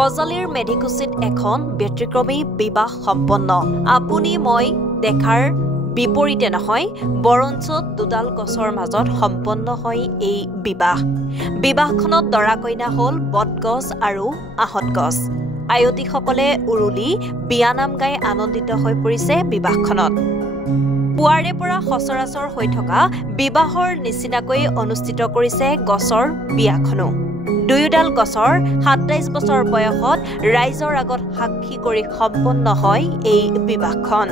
গজালিৰ মেধিকুচিত এখন ব্যতিক্ৰমী বিবাহ সম্পন্ন আপুনি মই দেখাৰ বিপৰীতে নহয় বৰঞ্চ দুডাল গছৰ মাজত সম্পন্ন হয় এই বিবাহখনত দৰা কইনা হল বটগছ আৰু আহত গছ আয়তীসকলে উৰুলি বিয়ানাম গাই আনন্দিত হৈ পৰিছে বিবাহখনত পুৱাৰে পৰা সচৰাচৰ হৈ থকা বিবাহৰ নিচিনাকৈ অনুষ্ঠিত কৰিছে গছৰ বিয়াখনো দুয়োডাল গছৰ ২৭ বছৰ বয়সত ৰাইজৰ আগত সাক্ষী কৰি সম্পন্ন হয় এই বিবাহখন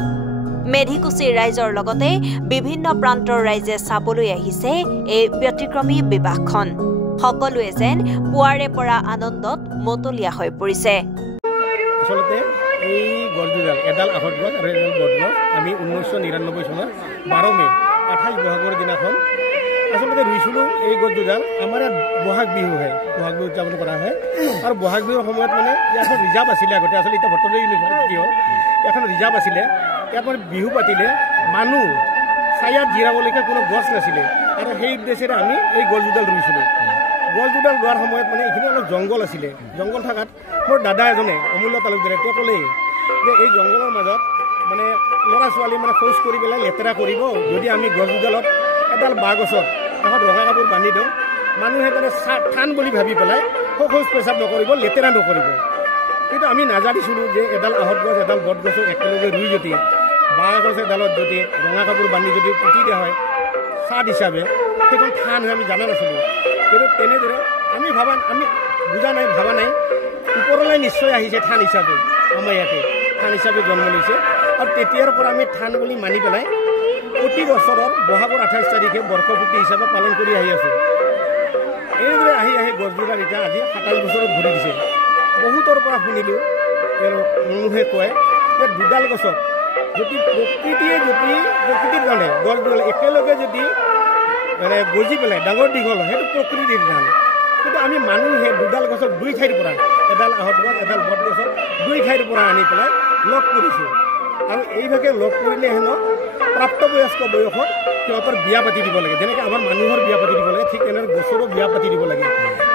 মেধিকুচিৰ ৰাইজৰ লগতে বিভিন্ন প্ৰান্তৰ ৰাইজে চাবলৈ আহিছে এই ব্যতিক্ৰমী বিবাহখন সকলোৱে যেন পুৱাৰে পৰা আনন্দত মতলীয়া হৈ পৰিছে আসলতে এই গছডাল এডাল আহত গছ আৰু এডাল বটগছ আমি 1999 চনৰ 12 মে 28 বহাগৰ দিনাখন আসলতে ৰুইছিলোঁ এই গছডাল আমাৰ বহাগ বিহু হয় বহাগ বিহু উদযাপন কৰা হয় আৰু বহাগ বিহুৰ সময়ত মানে এখন ৰিজাৰ্ভ আছিলে আগতে আসলে এতিয়া ভট্টদেৱ ইউনিভাৰ্চিটি হ'ল এখন ৰিজাৰ্ভ আছিলে ইয়াত মানে বিহু পাতিলে মানুহ ছায়াত জিৰাবলৈকে কোনো গছ নাছিলে আৰু সেই উদ্দেশ্যেৰে আমি এই গছডাল ৰুইছিলোঁ গছডাল ৰোৱাৰ সময়ত মানে এইখিনি অলপ জংঘল আছিলে জংঘল থকাত মোৰ দাদা এজনে অমূল্য তালুকদাৰে তেওঁ ক'লেই যে এই জংঘলৰ মাজত মানে ল'ৰা ছোৱালী মানে শৌচ কৰি পেলাই লেতেৰা কৰিব যদি আমি গছডালত এডাল বাঁহ গছত এখন ৰঙা কাপোৰ বান্ধি দিওঁ মানুহে মানে ঠান বুলি ভাবি পেলাই শৌচ পেচাব নকৰিব লেতেৰা নকৰিব কিন্তু আমি নাজানিছিলোঁ যে এডাল আহত গছ এডাল বট গছক একেলগে ৰুই যদি বাঁহ গছ এডালত যদি ৰঙা কাপোৰ বান্ধি যদি পুতি দিয়া হয় ছাদ হিচাপে সেইখন ঠান হয় আমি জানা নাছিলোঁ কিন্তু তেনেদৰে আমি বুজা নাই ভাবা নাই ওপৰলৈ নিশ্চয় আহিছে থান হিচাপে আমাৰ ইয়াতে থান হিচাপে জন্ম লৈছে আৰু তেতিয়াৰ পৰা আমি থান বুলি মানি পেলাই প্ৰতি বছৰৰ বহাগৰ 28 তাৰিখে বৰ্ষপূৰ্তি হিচাপে পালন কৰি আহি আছোঁ এইদৰে আহি গছজোপাৰ এতিয়া আজি 27 বছৰত ভৰি দিছে বহুতৰ পৰা শুনিলোঁ মানুহে কয় যে দুডাল গছত যদি প্ৰকৃতিৰ কাৰণে গছডাল একেলগে যদি মানে গজি পেলাই ডাঙৰ দীঘল হয় সেইটো প্ৰকৃতিৰ ধান কিন্তু আমি মানুহে দুডাল গছৰ দুই ঠাইৰ পৰা এডাল আহত গছ এডাল বট গছৰ দুই ঠাইৰ পৰা আনি পেলাই লগ কৰিছোঁ আৰু এইভাগে লগ কৰিলে হেনো প্ৰাপ্তবয়স্ক বয়সত সিহঁতৰ বিয়া পাতি দিব লাগে যেনেকৈ আমাৰ মানুহৰ বিয়া পাতি দিব লাগে ঠিক তেনেদৰে গছৰো বিয়া পাতি দিব লাগে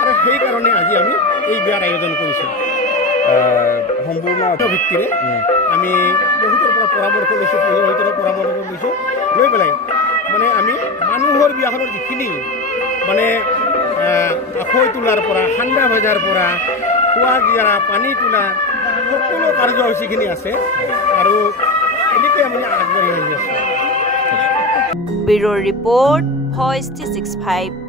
আৰু সেইকাৰণে আজি আমি এই বিয়াৰ আয়োজন কৰিছোঁ সম্পূৰ্ণ ভিত্তিৰে আমি বহুতৰ পৰা পৰামৰ্শ লৈছোঁ পুৰোহিতৰ পৰামৰ্শ লৈছোঁ লৈ পেলাই মানে আমি মানুহৰ বিয়াখনৰ যিখিনি মানে আখৈ তোলাৰ পৰা ঠাণ্ডা ভজাৰ পৰা খোৱা গিয়াৰা পানী তোলা সকলো কাৰ্যসূচীখিনি আছে আৰু এনেকৈ আমি আগবাঢ়ি আহি আছোঁ ব্যুৰ ৰিপৰ্ট ভইচ 365